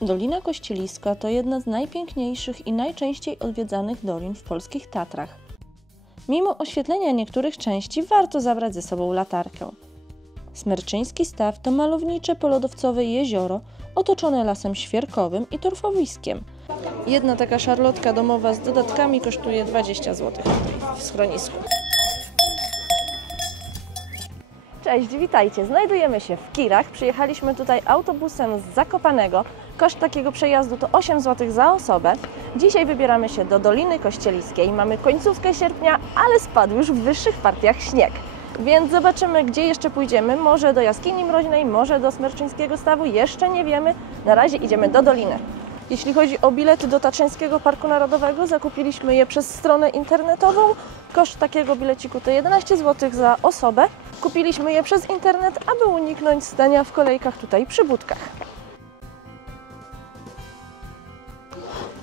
Dolina Kościeliska to jedna z najpiękniejszych i najczęściej odwiedzanych dolin w polskich Tatrach. Mimo oświetlenia niektórych części warto zabrać ze sobą latarkę. Smerczyński Staw to malownicze polodowcowe jezioro otoczone lasem świerkowym i torfowiskiem. Jedna taka szarlotka domowa z dodatkami kosztuje 20 zł w schronisku. Cześć, witajcie! Znajdujemy się w Kirach. Przyjechaliśmy tutaj autobusem z Zakopanego. Koszt takiego przejazdu to 8 zł za osobę. Dzisiaj wybieramy się do Doliny Kościeliskiej. Mamy końcówkę sierpnia, ale spadł już w wyższych partiach śnieg. Więc zobaczymy, gdzie jeszcze pójdziemy. Może do Jaskini Mroźnej, może do Smerczyńskiego Stawu. Jeszcze nie wiemy. Na razie idziemy do Doliny. Jeśli chodzi o bilety do Tatrzańskiego Parku Narodowego, zakupiliśmy je przez stronę internetową. Koszt takiego bileciku to 11 zł za osobę. Kupiliśmy je przez internet, aby uniknąć stania w kolejkach tutaj przy budkach.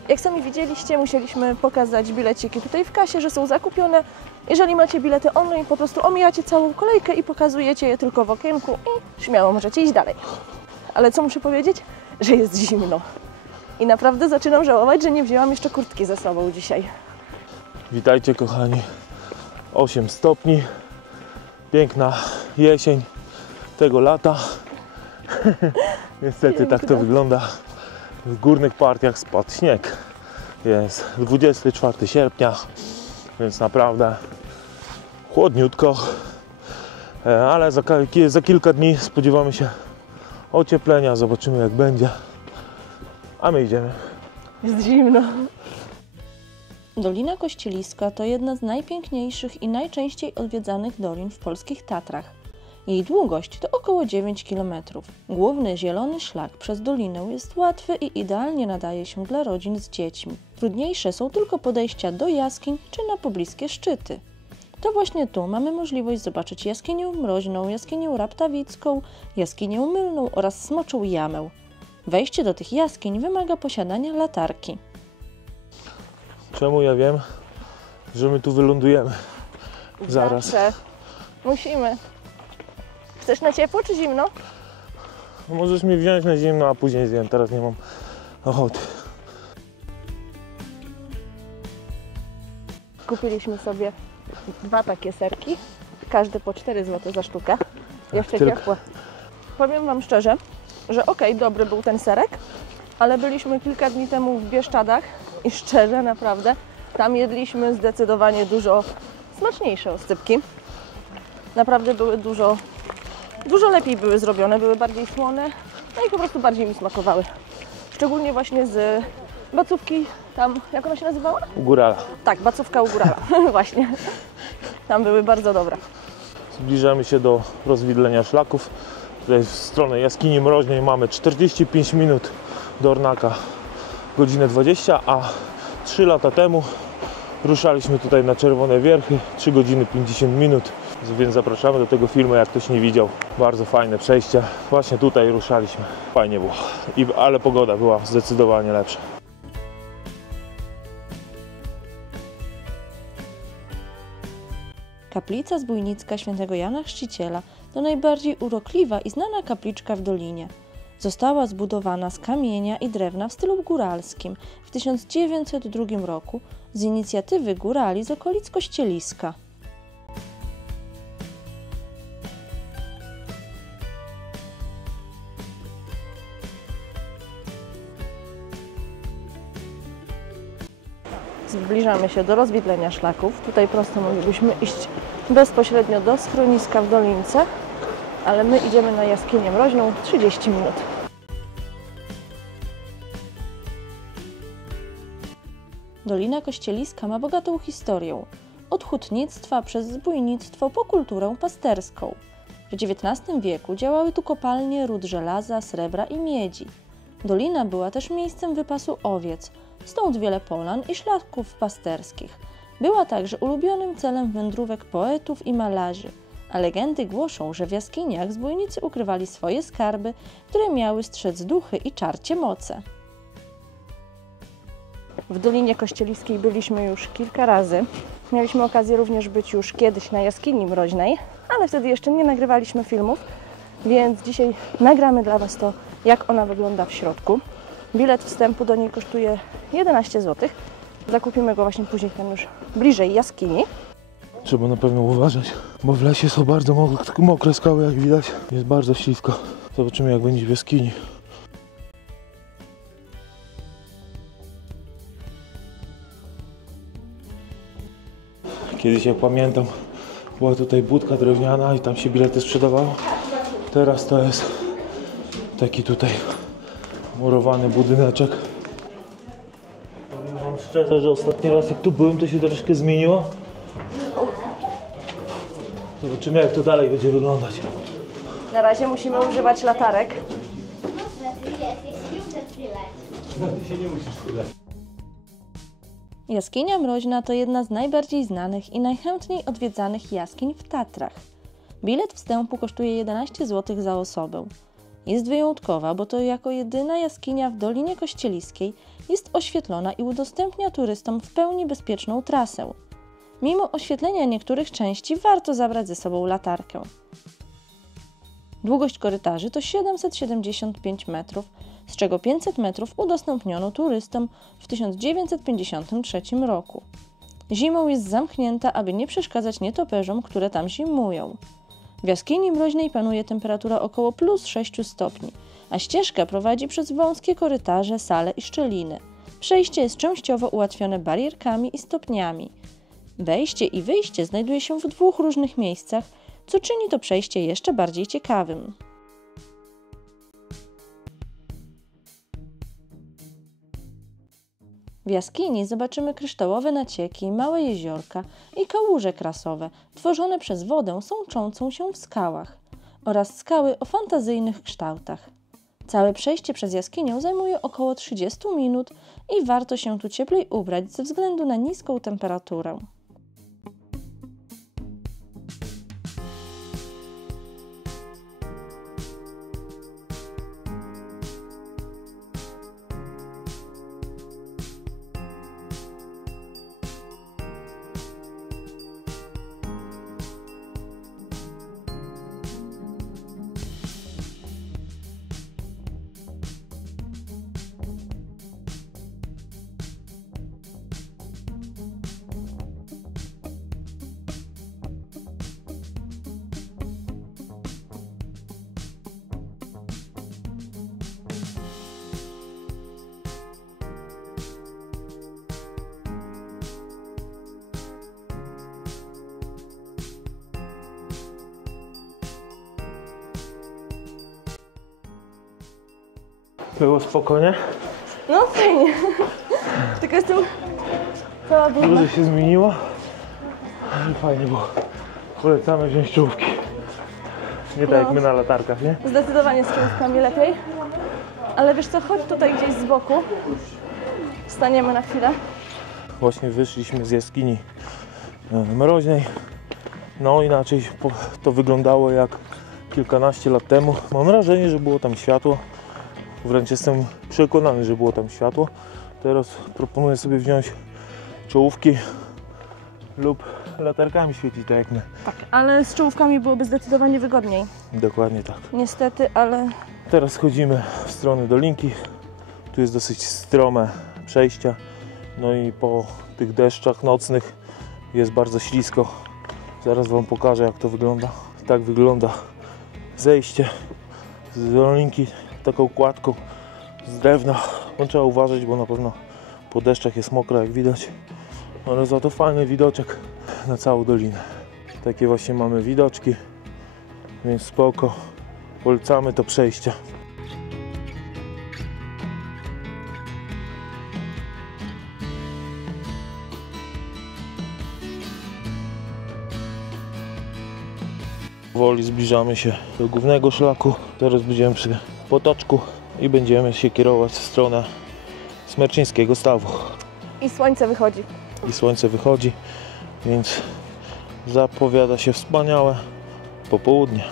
Jak sami widzieliście, musieliśmy pokazać bileciki tutaj w kasie, że są zakupione. Jeżeli macie bilety online, po prostu omijacie całą kolejkę i pokazujecie je tylko w okienku i śmiało możecie iść dalej. Ale co muszę powiedzieć? Że jest zimno. I naprawdę zaczynam żałować, że nie wzięłam jeszcze kurtki ze sobą dzisiaj. Witajcie kochani, 8 stopni, piękna jesień tego lata. Niestety tak to wygląda. W górnych partiach spadł śnieg. Jest 24 sierpnia, więc naprawdę chłodniutko. Ale za kilka dni spodziewamy się ocieplenia, zobaczymy jak będzie. A my idziemy. Jest zimno. Dolina Kościeliska to jedna z najpiękniejszych i najczęściej odwiedzanych dolin w polskich Tatrach. Jej długość to około 9 km. Główny zielony szlak przez dolinę jest łatwy i idealnie nadaje się dla rodzin z dziećmi. Trudniejsze są tylko podejścia do jaskiń czy na pobliskie szczyty. To właśnie tu mamy możliwość zobaczyć jaskinię mroźną, jaskinię raptawicką, jaskinię mylną oraz smoczą jamę. Wejście do tych jaskiń wymaga posiadania latarki. Czemu ja wiem, że my tu wylądujemy? Zaraz. Zawsze. Musimy. Chcesz na ciepło czy zimno? Możesz mi wziąć na zimno, a później zjem. Teraz nie mam ochoty. Kupiliśmy sobie 2 takie serki. Każdy po 4 zł za sztukę. Jeszcze tylko ciepłe. Powiem Wam szczerze, że dobry był ten serek, ale byliśmy kilka dni temu w Bieszczadach i szczerze, naprawdę, tam jedliśmy zdecydowanie dużo smaczniejsze oscypki. Naprawdę były dużo lepiej były zrobione, były bardziej słone, no i po prostu bardziej mi smakowały. Szczególnie właśnie z bacówki, tam, jak ona się nazywała? U Górala. Tak, bacówka u Górala, właśnie. Tam były bardzo dobre. Zbliżamy się do rozwidlenia szlaków. Tutaj w stronę Jaskini Mroźnej mamy 45 minut do Ornaka, godzinę 20, a 3 lata temu ruszaliśmy tutaj na Czerwone Wierchy, 3 godziny 50 minut, więc zapraszamy do tego filmu, jak ktoś nie widział. Bardzo fajne przejście. Właśnie tutaj ruszaliśmy. Fajnie było, ale pogoda była zdecydowanie lepsza. Kaplica zbójnicka Świętego Jana Chrzciciela to najbardziej urokliwa i znana kapliczka w dolinie. Została zbudowana z kamienia i drewna w stylu góralskim w 1902 roku z inicjatywy górali z okolic Kościeliska. Zbliżamy się do rozwidlenia szlaków. Tutaj prosto moglibyśmy iść bezpośrednio do schroniska w Dolince, ale my idziemy na Jaskinię Mroźną 30 minut. Dolina Kościeliska ma bogatą historię. Od hutnictwa przez zbójnictwo po kulturę pasterską. W XIX wieku działały tu kopalnie ród żelaza, srebra i miedzi. Dolina była też miejscem wypasu owiec, stąd wiele polan i szlaków pasterskich. Była także ulubionym celem wędrówek poetów i malarzy, a legendy głoszą, że w jaskiniach zbójnicy ukrywali swoje skarby, które miały strzec duchy i czarcie moce. W Dolinie Kościeliskiej byliśmy już kilka razy. Mieliśmy okazję również być już kiedyś na Jaskini Mroźnej, ale wtedy jeszcze nie nagrywaliśmy filmów, więc dzisiaj nagramy dla Was to, jak ona wygląda w środku. Bilet wstępu do niej kosztuje 11 zł. Zakupimy go właśnie później tam już bliżej jaskini. Trzeba na pewno uważać, bo w lesie są bardzo mokre skały, jak widać. Jest bardzo ślisko. Zobaczymy, jak będzie w jaskini. Kiedyś, jak pamiętam, była tutaj budka drewniana i tam się bilety sprzedawało. Teraz to jest taki tutaj murowany budyneczek. Powiem wam szczerze, że ostatni raz jak tu byłem, to się troszkę zmieniło. Zobaczymy, jak to dalej będzie wyglądać. Na razie musimy używać latarek. Ty się nie musisz chylać. Jaskinia Mroźna to jedna z najbardziej znanych i najchętniej odwiedzanych jaskiń w Tatrach. Bilet wstępu kosztuje 11 zł za osobę. Jest wyjątkowa, bo to jako jedyna jaskinia w Dolinie Kościeliskiej jest oświetlona i udostępnia turystom w pełni bezpieczną trasę. Mimo oświetlenia niektórych części warto zabrać ze sobą latarkę. Długość korytarzy to 775 metrów, z czego 500 metrów udostępniono turystom w 1953 roku. Zimą jest zamknięta, aby nie przeszkadzać nietoperzom, które tam zimują. W jaskini mroźnej panuje temperatura około +6 stopni, a ścieżka prowadzi przez wąskie korytarze, sale i szczeliny. Przejście jest częściowo ułatwione barierkami i stopniami. Wejście i wyjście znajduje się w 2 różnych miejscach, co czyni to przejście jeszcze bardziej ciekawym. W jaskini zobaczymy kryształowe nacieki, małe jeziorka i kałuże krasowe, tworzone przez wodę sączącą się w skałach oraz skały o fantazyjnych kształtach. Całe przejście przez jaskinię zajmuje około 30 minut i warto się tu cieplej ubrać ze względu na niską temperaturę. Było spokojnie. No fajnie, tylko jestem cała brudna. Dużo się zmieniło, ale fajnie było. Polecamy wziąć czołówki. Nie tak jak my na latarkach, nie? Zdecydowanie z czołówkami lepiej. Ale wiesz co, chodź tutaj gdzieś z boku. Staniemy na chwilę. Właśnie wyszliśmy z jaskini mroźnej. No inaczej to wyglądało jak kilkanaście lat temu. Mam wrażenie, że było tam światło. Wręcz jestem przekonany, że było tam światło. Teraz proponuję sobie wziąć czołówki lub latarkami świecić tak jak my. Tak, ale z czołówkami byłoby zdecydowanie wygodniej. Dokładnie tak. Niestety, ale Teraz chodzimy w stronę dolinki. Tu jest dosyć strome przejścia. No i po tych deszczach nocnych jest bardzo ślisko. Zaraz wam pokażę, jak to wygląda. Tak wygląda zejście z dolinki taką kładką z drewna. No, trzeba uważać, bo na pewno po deszczach jest mokro, jak widać. Ale za to fajny widoczek na całą dolinę. Takie właśnie mamy widoczki, więc spoko. Polecamy to przejście. Powoli zbliżamy się do głównego szlaku. Teraz będziemy przy potoczku i będziemy się kierować w stronę Smerczyńskiego Stawu. i słońce wychodzi. I słońce wychodzi, więc zapowiada się wspaniałe popołudnie.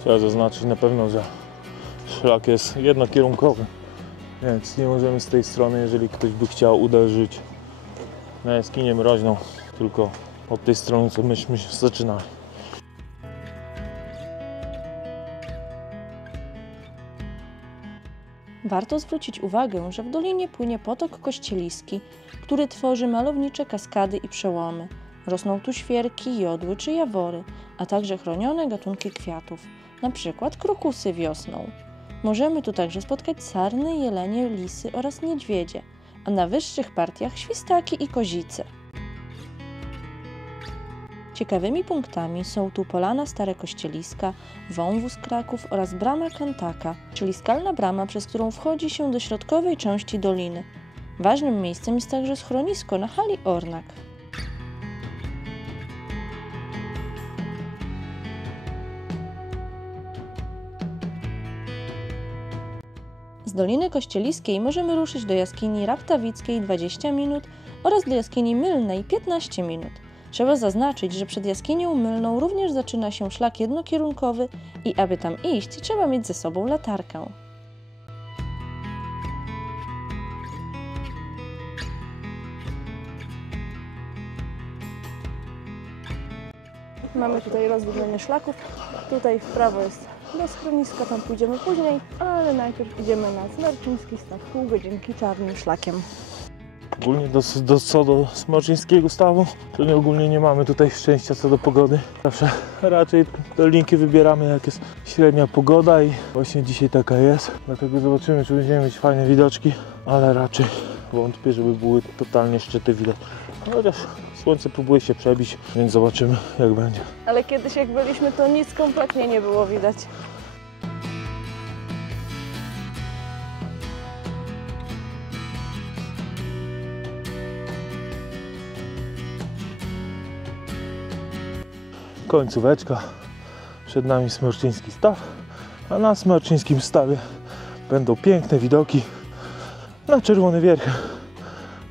Trzeba zaznaczyć na pewno, że szlak jest jednokierunkowy, więc nie możemy z tej strony, jeżeli ktoś by chciał uderzyć na jaskinię mroźną, tylko od tej strony, co myśmy zaczynali. Warto zwrócić uwagę, że w dolinie płynie potok kościeliski, który tworzy malownicze kaskady i przełomy. Rosną tu świerki, jodły czy jawory, a także chronione gatunki kwiatów, np. krokusy wiosną. Możemy tu także spotkać sarny, jelenie, lisy oraz niedźwiedzie, a na wyższych partiach świstaki i kozice. Ciekawymi punktami są tu Polana Stare Kościeliska, Wąwóz Kraków oraz Brama Kantaka, czyli skalna brama, przez którą wchodzi się do środkowej części doliny. Ważnym miejscem jest także schronisko na hali Ornak. Z Doliny Kościeliskiej możemy ruszyć do jaskini Raptawickiej 20 minut oraz do jaskini Mylnej 15 minut. Trzeba zaznaczyć, że przed jaskinią Mylną również zaczyna się szlak jednokierunkowy i aby tam iść, trzeba mieć ze sobą latarkę. Mamy tutaj rozwidlenie szlaków. Tutaj w prawo jest do schroniska, tam pójdziemy później, ale najpierw idziemy na Smerczyński Staw, pół godzinki czarnym szlakiem. Ogólnie co do Smerczyńskiego Stawu, to ogólnie nie mamy tutaj szczęścia co do pogody. Zawsze raczej dolinki wybieramy, jak jest średnia pogoda i właśnie dzisiaj taka jest. Dlatego zobaczymy, czy będziemy mieć fajne widoczki, ale raczej wątpię, żeby były totalnie szczyty widać. Chociaż słońce próbuje się przebić, więc zobaczymy, jak będzie. Ale kiedyś jak byliśmy, to nic kompletnie nie było widać. Końcóweczka, przed nami Smerczyński Staw, a na Smerczyńskim Stawie będą piękne widoki na Czerwony Wierch,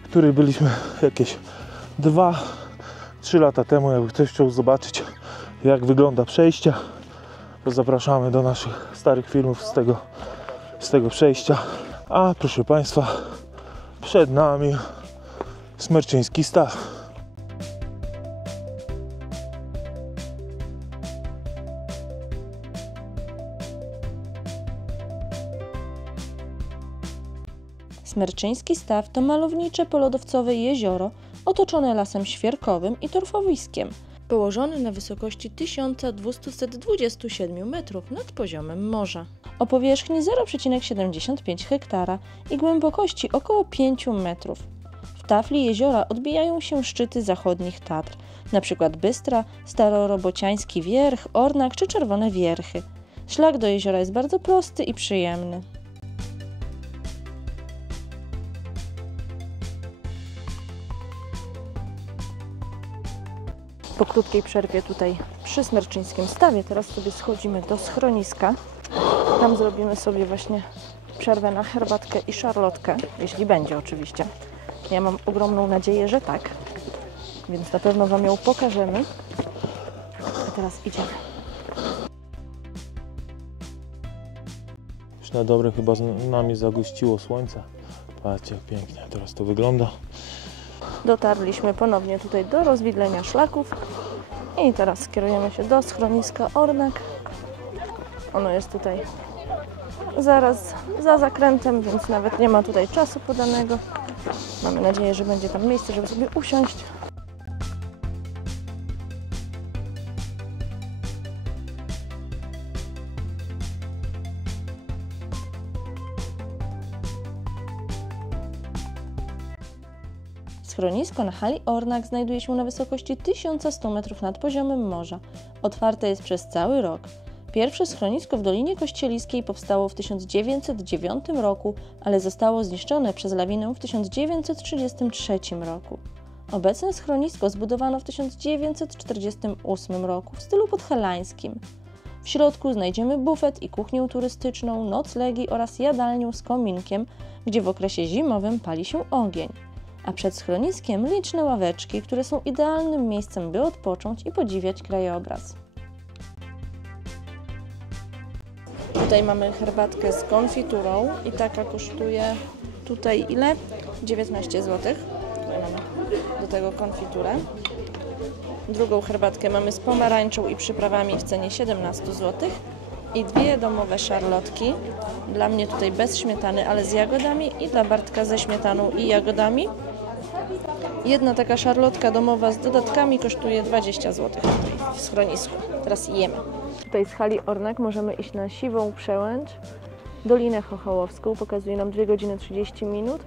który byliśmy jakieś 2-3 lata temu. Jakby ktoś chciał zobaczyć, jak wygląda przejście, to zapraszamy do naszych starych filmów z tego przejścia. A proszę Państwa, przed nami Smerczyński Staw. Smerczyński Staw to malownicze polodowcowe jezioro otoczone lasem świerkowym i torfowiskiem, położony na wysokości 1227 metrów nad poziomem morza. O powierzchni 0,75 hektara i głębokości około 5 metrów. W tafli jeziora odbijają się szczyty zachodnich Tatr, np. Bystra, Starorobociański Wierch, Ornak czy Czerwone Wierchy. Szlak do jeziora jest bardzo prosty i przyjemny. Po krótkiej przerwie tutaj przy Smerczyńskim Stawie teraz sobie schodzimy do schroniska. Tam zrobimy sobie właśnie przerwę na herbatkę i szarlotkę, jeśli będzie oczywiście. Ja mam ogromną nadzieję, że tak, więc na pewno Wam ją pokażemy. A teraz idziemy. Już na dobre chyba z nami zagościło słońce. Patrzcie, jak pięknie teraz to wygląda. Dotarliśmy ponownie tutaj do rozwidlenia szlaków i teraz skierujemy się do schroniska Ornak. Ono jest tutaj zaraz za zakrętem, więc nawet nie ma tutaj czasu podanego. Mamy nadzieję, że będzie tam miejsce, żeby sobie usiąść. Schronisko na hali Ornak znajduje się na wysokości 1100 metrów nad poziomem morza. Otwarte jest przez cały rok. Pierwsze schronisko w Dolinie Kościeliskiej powstało w 1909 roku, ale zostało zniszczone przez lawinę w 1933 roku. Obecne schronisko zbudowano w 1948 roku w stylu podhalańskim. W środku znajdziemy bufet i kuchnię turystyczną, noclegi oraz jadalnię z kominkiem, gdzie w okresie zimowym pali się ogień. A przed schroniskiem liczne ławeczki, które są idealnym miejscem, by odpocząć i podziwiać krajobraz. Tutaj mamy herbatkę z konfiturą i taka kosztuje tutaj ile? 19 zł. Tutaj mamy do tego konfiturę. Drugą herbatkę mamy z pomarańczą i przyprawami w cenie 17 zł. I dwie domowe szarlotki. Dla mnie tutaj bez śmietany, ale z jagodami i dla Bartka ze śmietaną i jagodami. Jedna taka szarlotka domowa z dodatkami kosztuje 20 zł tutaj w schronisku. Teraz jemy. Tutaj z hali Ornak możemy iść na Siwą Przełęcz, Dolinę Chochołowską, pokazuje nam 2 godziny 30 minut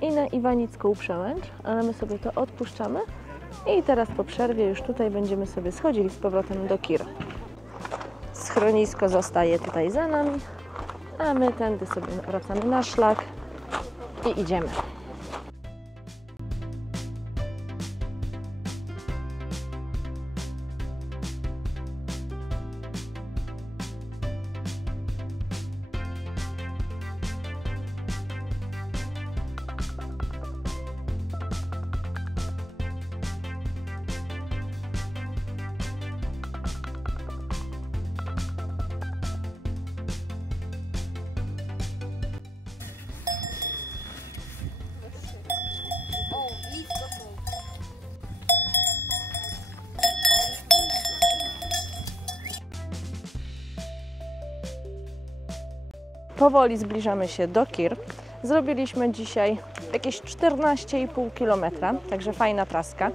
i na Iwanicką Przełęcz, ale my sobie to odpuszczamy i teraz po przerwie już tutaj będziemy sobie schodzili z powrotem do Kir. Schronisko zostaje tutaj za nami, a my tędy sobie wracamy na szlak i idziemy. Powoli zbliżamy się do Kir. Zrobiliśmy dzisiaj jakieś 14,5 km, także fajna traska.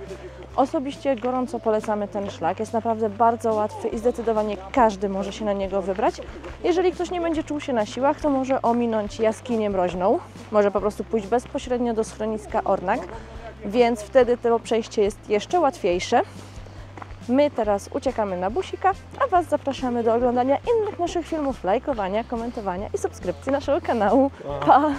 Osobiście gorąco polecamy ten szlak, jest naprawdę bardzo łatwy i zdecydowanie każdy może się na niego wybrać. Jeżeli ktoś nie będzie czuł się na siłach, to może ominąć jaskinię mroźną, może po prostu pójść bezpośrednio do schroniska Ornak, więc wtedy to przejście jest jeszcze łatwiejsze. My teraz uciekamy na busika, a Was zapraszamy do oglądania innych naszych filmów, lajkowania, komentowania i subskrypcji naszego kanału. Pa!